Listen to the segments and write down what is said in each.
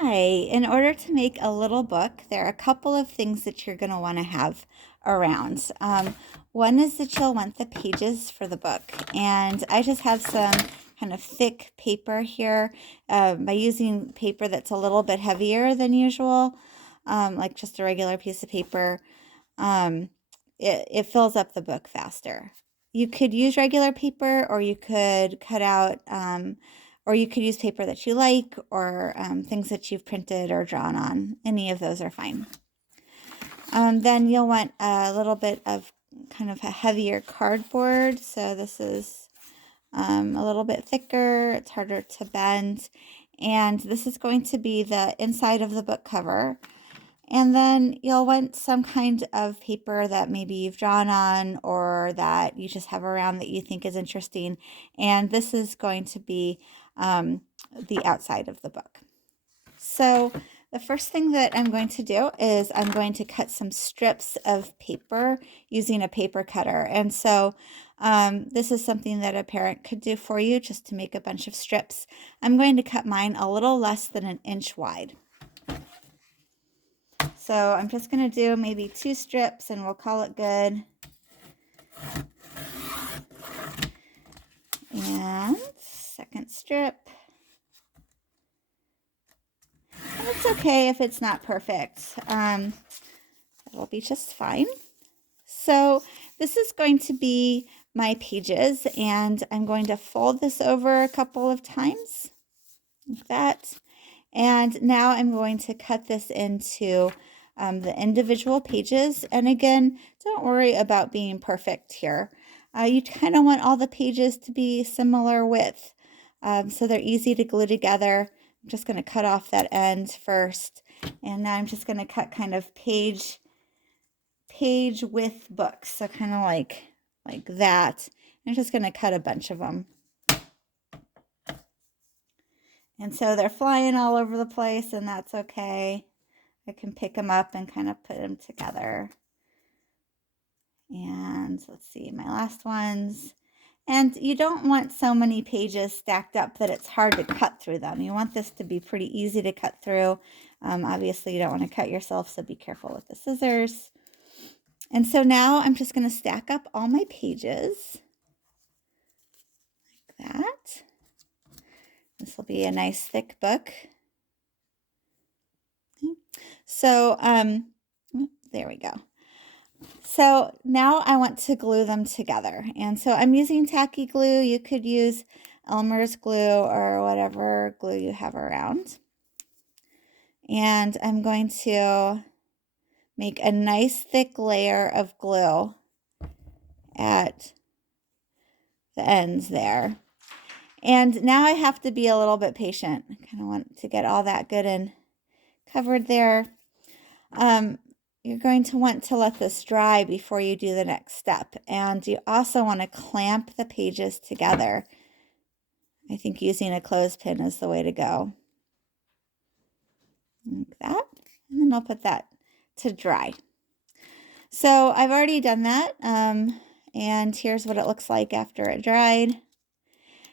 Hi, in order to make a little book, there are a couple of things that you're going to want to have around. One is that you'll want the pages for the book, and I just have some kind of thick paper here by using paper that's a little bit heavier than usual, like just a regular piece of paper. Um, it fills up the book faster. You could use regular paper, or you could cut out or you could use paper that you like, or things that you've printed or drawn on. Any of those are fine. Then you'll want a little bit of kind of a heavier cardboard. So this is a little bit thicker, it's harder to bend. And this is going to be the inside of the book cover. And then you'll want some kind of paper that maybe you've drawn on or that you just have around that you think is interesting. And this is going to be the outside of the book. So the first thing that I'm going to do is I'm going to cut some strips of paper using a paper cutter. And so this is something that a parent could do for you just to make a bunch of strips. I'm going to cut mine a little less than an inch wide. So I'm just going to do maybe 2 strips and we'll call it good. And second strip. And it's okay if it's not perfect. It'll be just fine. So this is going to be my pages, and I'm going to fold this over a couple of times like that. And now I'm going to cut this into the individual pages. And again, don't worry about being perfect here. You kind of want all the pages to be similar width, so they're easy to glue together. I'm just going to cut off that end first. And now I'm just going to cut kind of page width books. So kind of like that. I'm just going to cut a bunch of them. And so they're flying all over the place, and that's okay. I can pick them up and kind of put them together. And let's see, my last ones. And you don't want so many pages stacked up that it's hard to cut through them. You want this to be pretty easy to cut through. Obviously, you don't want to cut yourself, so be careful with the scissors. And so now I'm just going to stack up all my pages like that. This will be a nice thick book. So there we go. So now I want to glue them together. And so I'm using tacky glue. You could use Elmer's glue or whatever glue you have around. And I'm going to make a nice thick layer of glue at the ends there. And now I have to be a little bit patient. I kind of want to get all that good and covered there. You're going to want to let this dry before you do the next step. And you also want to clamp the pages together. I think using a clothespin is the way to go. Like that. And then I'll put that to dry. So I've already done that. And here's what it looks like after it dried.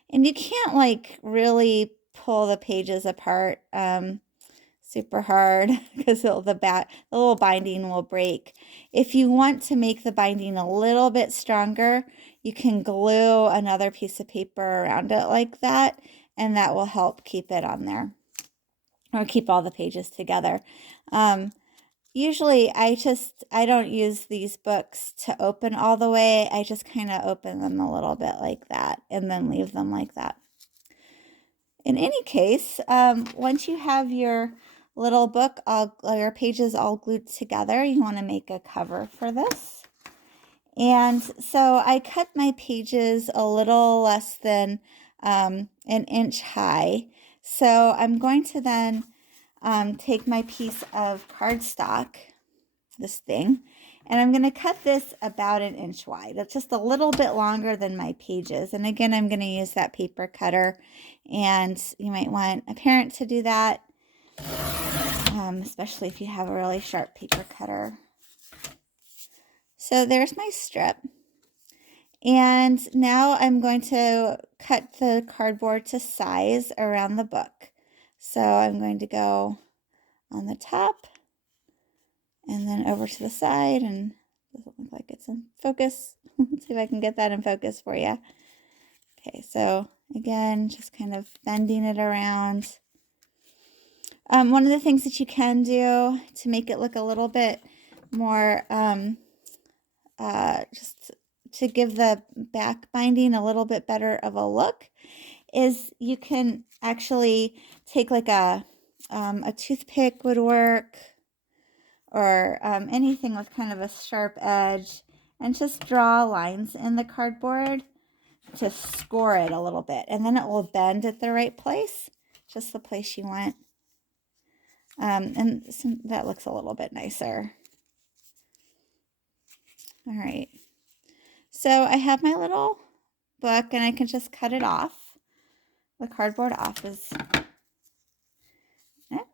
And you can't like really pull the pages apart super hard because the little binding will break. If you want to make the binding a little bit stronger, you can glue another piece of paper around it like that, and that will help keep it on there or keep all the pages together. Usually I don't use these books to open all the way. I just kind of open them a little bit like that and then leave them like that. In any case, once you have your little book, your pages all glued together, you want to make a cover for this. And so I cut my pages a little less than an inch high. So I'm going to then take my piece of cardstock, this thing, and I'm going to cut this about an inch wide. It's just a little bit longer than my pages. And again, I'm going to use that paper cutter, and you might want a parent to do that, especially if you have a really sharp paper cutter. So there's my strip. And now I'm going to cut the cardboard to size around the book. So I'm going to go on the top and then over to the side, and doesn't look like it's in focus. Let's see if I can get that in focus for you. Okay, so again, just kind of bending it around. One of the things that you can do to make it look a little bit more, just to give the back binding a little bit better of a look, is you can actually take like a toothpick would work, or anything with kind of a sharp edge, and just draw lines in the cardboard to score it a little bit, and then it will bend at the right place, just the place you want. And that looks a little bit nicer. All right, so I have my little book, and I can just cut it off. The cardboard off is it.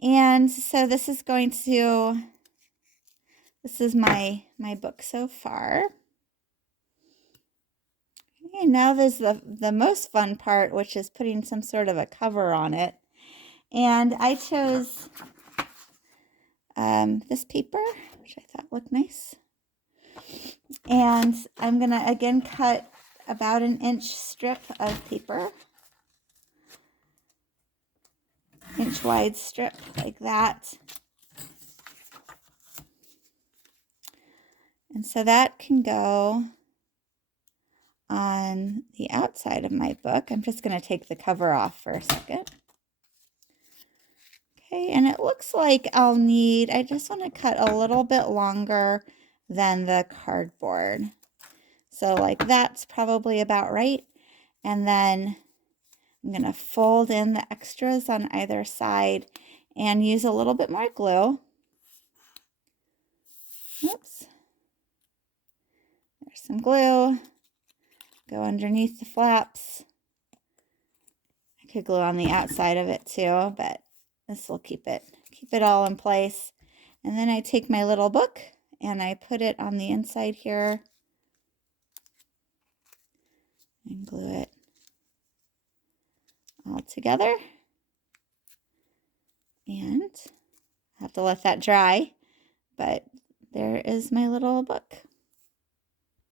And so this is my book so far. Okay, now there's the most fun part, which is putting some sort of a cover on it. And I chose this paper, which I thought looked nice. And I'm going to again cut about an inch strip of paper. Inch wide strip like that. And so that can go on the outside of my book. I'm just going to take the cover off for a second. Okay, and it looks like I just want to cut a little bit longer than the cardboard. So like that's probably about right. And then I'm going to fold in the extras on either side and use a little bit more glue. Oops. There's some glue. Go underneath the flaps. I could glue on the outside of it too, but this will keep it all in place. And then I take my little book and I put it on the inside here and glue it all together. And I have to let that dry, but there is my little book.